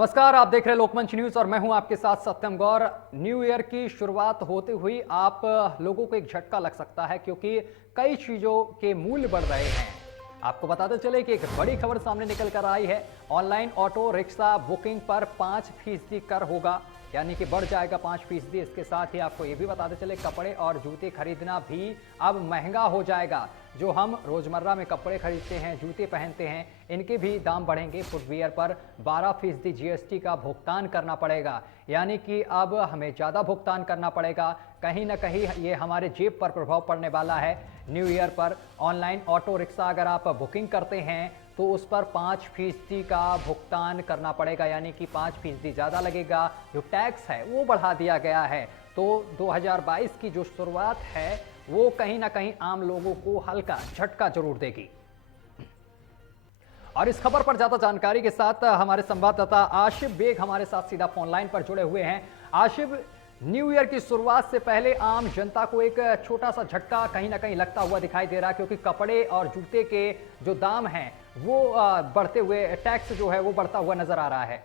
नमस्कार, आप देख रहे हैं लोकमंच न्यूज और मैं हूं आपके साथ सत्यम गौर। न्यू ईयर की शुरुआत होते हुई आप लोगों को एक झटका लग सकता है क्योंकि कई चीजों के मूल्य बढ़ रहे हैं। आपको बताते चले कि एक बड़ी खबर सामने निकल कर आई है। ऑनलाइन ऑटो रिक्शा बुकिंग पर 5% कर होगा, यानी कि बढ़ जाएगा 5%। इसके साथ ही आपको ये भी बताते चले कपड़े और जूते खरीदना भी अब महंगा हो जाएगा। जो हम रोजमर्रा में कपड़े खरीदते हैं, जूते पहनते हैं, इनके भी दाम बढ़ेंगे। फुटवियर पर 12% जीएसटी का भुगतान करना पड़ेगा, यानी कि अब हमें ज़्यादा भुगतान करना पड़ेगा। कहीं ना कहीं ये हमारे जेब पर प्रभाव पड़ने वाला है। न्यू ईयर पर ऑनलाइन ऑटो रिक्शा अगर आप बुकिंग करते हैं तो उस पर 5% का भुगतान करना पड़ेगा, यानी कि 5% ज़्यादा लगेगा। जो टैक्स है वो बढ़ा दिया गया है। तो 2022 की जो शुरुआत है वो कहीं ना कहीं आम लोगों को हल्का झटका जरूर देगी। और इस खबर पर ज्यादा जानकारी के साथ हमारे संवाददाता आशिफ बेग हमारे साथ सीधा फोन लाइन पर जुड़े हुए हैं। आशिफ, न्यू ईयर की शुरुआत से पहले आम जनता को एक छोटा सा झटका कहीं ना कहीं लगता हुआ दिखाई दे रहा है, क्योंकि कपड़े और जूते के जो दाम हैं वो बढ़ते हुए, टैक्स जो है वो बढ़ता हुआ नजर आ रहा है।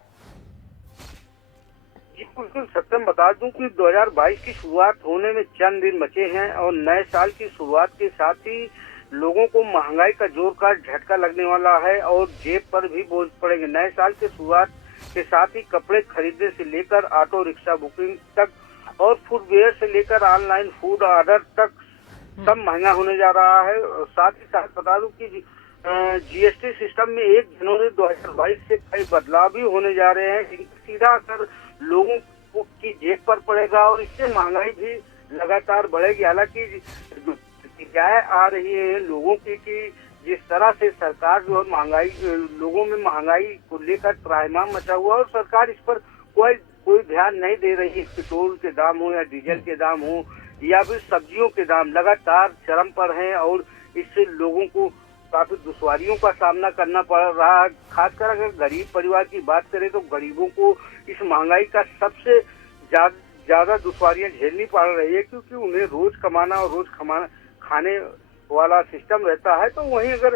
जी बिल्कुल सत्यम, बता दूं कि 2022 की शुरुआत होने में चंद दिन बचे हैं और नए साल की शुरुआत के साथ ही लोगों को महंगाई का जोर का झटका लगने वाला है और जेब पर भी बोझ पड़ेंगे। नए साल की शुरुआत के साथ ही कपड़े खरीदने से लेकर ऑटो रिक्शा बुकिंग तक और फुटवेयर से लेकर ऑनलाइन फूड ऑर्डर तक सब महंगा होने जा रहा है। साथ ही साथ बता दूं कि जीएसटी सिस्टम में 1 जनवरी 2022 से कई बदलाव भी होने जा रहे हैं, जिनका सीधा असर लोगों को की जेब पर पड़ेगा और इससे महंगाई भी लगातार बढ़ेगी। हालांकि प्रतिक्रियाएं आ रही है लोगों की कि जिस तरह से सरकार जो है महंगाई, लोगों में महंगाई को लेकर त्राहिमाम मचा हुआ और सरकार इस पर कोई कोई ध्यान नहीं दे रही है। पेट्रोल के दाम हो या डीजल के दाम हो या फिर सब्जियों के दाम लगातार चरम पर हैं और इससे लोगों को काफी दुश्वारियों का सामना करना पड़ रहा है। खासकर अगर गरीब परिवार की बात करें तो गरीबों को इस महंगाई का सबसे ज्यादा दुश्वारियां झेलनी पड़ रही है, क्योंकि उन्हें रोज कमाना और रोज खाने वाला सिस्टम रहता है। तो वहीं अगर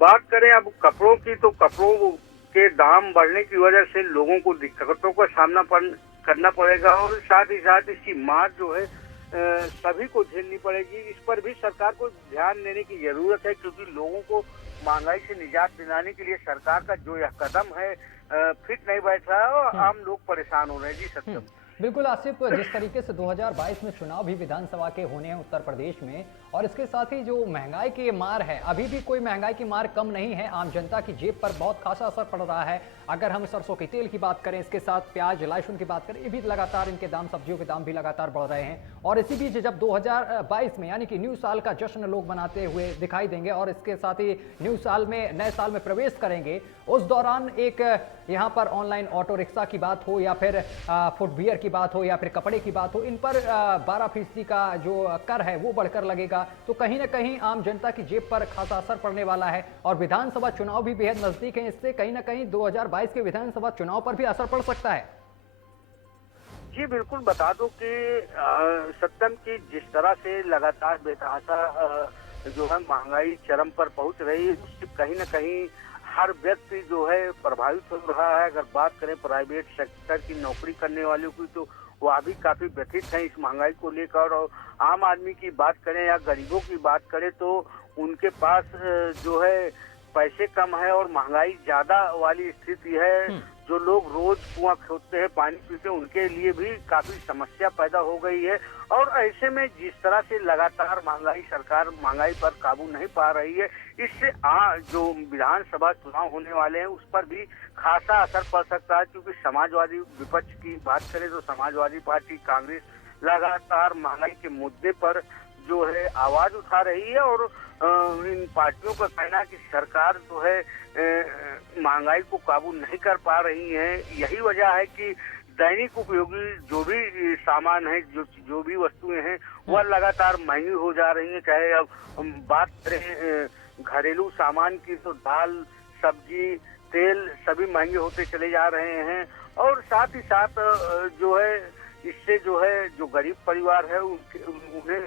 बात करें अब कपड़ों की, तो कपड़ों के दाम बढ़ने की वजह से लोगों को दिक्कतों का सामना करना पड़ेगा और साथ ही साथ इसकी मार जो है सभी को झेलनी पड़ेगी। इस पर भी सरकार को ध्यान देने की जरूरत है, क्योंकि लोगों को महंगाई से निजात दिलाने के लिए सरकार का जो यह कदम है फिट नहीं बैठ रहा है और आम लोग परेशान हो रहे हैं। जी सत्यम। बिल्कुल आसिफ, जिस तरीके से 2022 में चुनाव भी विधानसभा के होने हैं उत्तर प्रदेश में, और इसके साथ ही जो महंगाई की मार है, अभी भी कोई महंगाई की मार कम नहीं है। आम जनता की जेब पर बहुत खासा असर पड़ रहा है। अगर हम सरसों के तेल की बात करें, इसके साथ प्याज लहसुन की बात करें, ये भी लगातार इनके दाम, सब्जियों के दाम भी लगातार बढ़ रहे हैं। और इसी बीच जब 2022 में यानी कि न्यू साल का जश्न लोग मनाते हुए दिखाई देंगे और इसके साथ ही न्यू साल में, नए साल में प्रवेश करेंगे, उस दौरान एक यहाँ पर ऑनलाइन ऑटो रिक्शा की बात हो या फिर फुटवियर की बात हो या फिर कपड़े की बात हो, इन पर 12% का जो कर है वो बढ़कर लगेगा। तो कहीं ना कहीं आम जनता की जेब पर खासा असर पड़ने वाला है। और विधानसभा चुनाव भी बेहद नजदीक है, इससे कहीं ना कहीं 2022 के विधानसभा चुनाव पर भी असर पड़ सकता है। जी बिल्कुल, बता दो कि सत्यम की जिस तरह से लगातार बेतहाशा जो है महंगाई चरम पर पहुंच रही है, उससे कहीं ना कहीं हर व्यक्ति जो है प्रभावित हो रहा है। अगर बात करें प्राइवेट सेक्टर की नौकरी करने वालों की, तो वह भी काफी व्यथित है इस महंगाई को लेकर। और आम आदमी की बात करें या गरीबों की बात करें तो उनके पास जो है पैसे कम है और महंगाई ज्यादा वाली स्थिति है। जो लोग रोज कुआं खोदते हैं, पानी पीते हैं, उनके लिए भी काफी समस्या पैदा हो गई है। और ऐसे में जिस तरह से लगातार सरकार महंगाई पर काबू नहीं पा रही है, इससे जो विधानसभा चुनाव होने वाले हैं उस पर भी खासा असर पड़ सकता है। क्योंकि समाजवादी विपक्ष की बात करें तो समाजवादी पार्टी, कांग्रेस लगातार महंगाई के मुद्दे पर जो है आवाज उठा रही है और इन पार्टियों का कहना है कि सरकार जो है महंगाई को काबू नहीं कर पा रही है। यही वजह है कि दैनिक उपयोगी जो भी सामान है, जो भी वस्तुएं हैं, वह लगातार महंगी हो जा रही हैं। चाहे अब हम बात करें घरेलू सामान की, तो दाल, सब्जी, तेल सभी महंगे होते चले जा रहे हैं। और साथ ही साथ जो है इससे जो है जो गरीब परिवार है उन्हें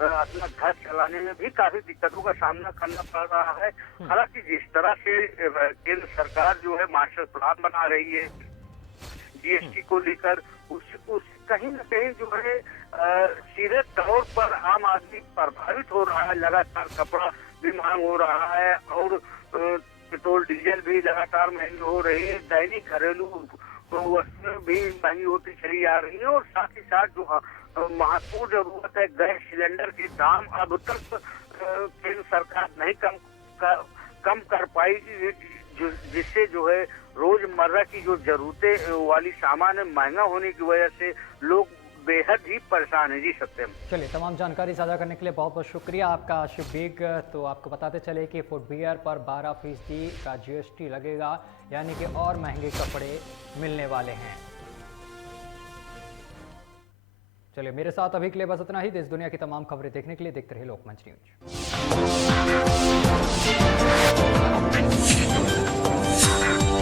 अपना घर चलाने में भी काफी दिक्कतों का सामना करना पड़ रहा है। हालांकि जिस तरह से केंद्र सरकार जो है मास्टर प्लान बना रही है जीएसटी को लेकर, उस कहीं न कहीं जो है सीधे तौर पर आम आदमी प्रभावित हो रहा है। लगातार कपड़ा भी महंग हो रहा है और पेट्रोल डीजल भी लगातार महंगी हो रही है, दैनिक घरेलू वस्तुएं भी महंगी होती चली आ रही है और साथ ही साथ जो महत्वपूर्ण जरूरत है गैस सिलेंडर के दाम अब तक केंद्र सरकार नहीं कम कर पाई, जिससे जो है रोजमर्रा की जो जरूरतें वाली सामान है महंगा होने की वजह से लोग बेहद ही परेशान है। जी सत्यम। चलिए, तमाम जानकारी साझा करने के लिए बहुत बहुत शुक्रिया आपका आशिफ बेग। तो आपको बताते चले कि फुटवियर पर 12% का जीएसटी लगेगा, यानी कि और महंगे कपड़े मिलने वाले हैं। चलिए, मेरे साथ अभी के लिए बस इतना ही। देश दुनिया की तमाम खबरें देखने के लिए देखते रहिए लोकमंच न्यूज।